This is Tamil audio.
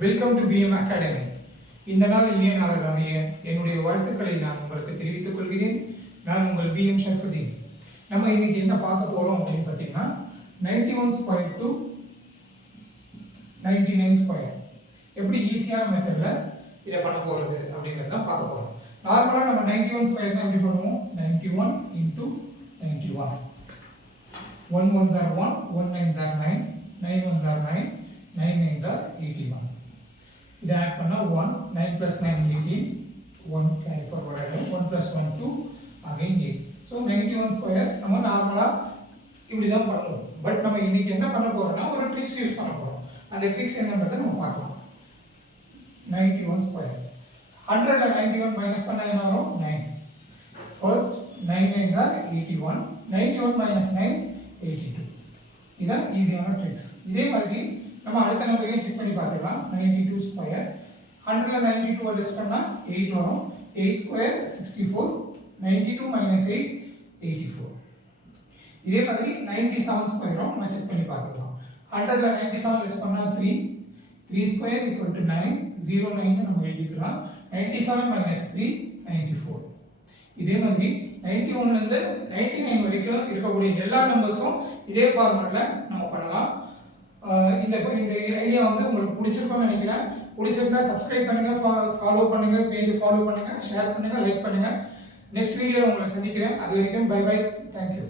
Welcome to PM academy. இந்த நாள் இனிய நாளாக அமைய என்னுடைய வாழ்த்துக்களை நான் உங்களுக்கு தெரிவித்துக் கொள்கிறேன். நான் உங்கள் பிஎம் ஷரஃபுதீன். நம்ம இன்னைக்கு என்ன பார்க்க போறோம் அப்படின்னு பார்த்தீங்கன்னா 91 ஸ்கொயர் டு 99 ஸ்கொயர் எப்படி ஈஸியான மெத்தட்ல இதை பண்ண போறது அப்படிங்கறத தான் பார்க்க போறோம். நார்மலா நம்ம 91 ஸ்கொயர் தான் எப்படி பண்ணுவோம்? 91 into 91. 1 1s are 1, 1 9s are 9, 9 1s are 9, 9 9s are 81. இதை ஆட் பண்ணா 1, 9 plus 9 18, 1 carry forward again, 1 plus 1 2, again 8. So 91 square நம்ம நார்மலா இப்படி தான் பண்ணுவோம். பட் நம்ம இன்னைக்கு என்ன பண்ண போறோம்னா ஒரு ட்ரிக்ஸ் யூஸ் பண்ண போறோம். அந்த ட்ரிக்ஸ் என்னன்றதை நம்ம பார்க்கலாம். 91 ஸ்கொயர் 100ல 91 மைனஸ் பண்ணா என்ன வரும்? 9. First 9 9s are 81, 91 minus 9 82. இதான் ஈஸியான ட்ரிக்ஸ். இதே மாதிரி நம்ம அடுத்த நம்பரையும் செக் பண்ணி பார்த்துக்கலாம். 92 ஸ்கொயர் 100ல 92 லெஸ் பண்ணா 8 வரும். 8 ஸ்கொயர் 64, 92 minus 8 84. இதே மாதிரி 97 ஸ்கொயரும் நம்ம செக் பண்ணி பார்த்துக்கலாம். 100ல 97 லெஸ் பண்ணா 3, 3 ஸ்கொயர் equal to 9, 0 9 நம்ம எழுதிக்கலாம். 97 minus 3 94. இதே மாதிரி 91 ல இருந்து 99 வரைக்கும் இருக்கக்கூடிய எல்லா நம்பர்ஸும் இதே ஃபார்மட்ல நம்ம பண்ணலாம். இந்த ஐடியா வந்து உங்களுக்கு பிடிச்சிருக்கும்னு நினைக்கிறேன். பிடிச்சிருந்தா சப்ஸ்கிரைப் பண்ணுங்க, ஃபாலோ பண்ணுங்க, பேஜ் ஃபாலோ பண்ணுங்க, ஷேர் பண்ணுங்க, லைக் பண்ணுங்க. நெக்ஸ்ட் வீடியோல உங்களை சந்திக்கிறேன். அது வரைக்கும் பை பை. Thank you.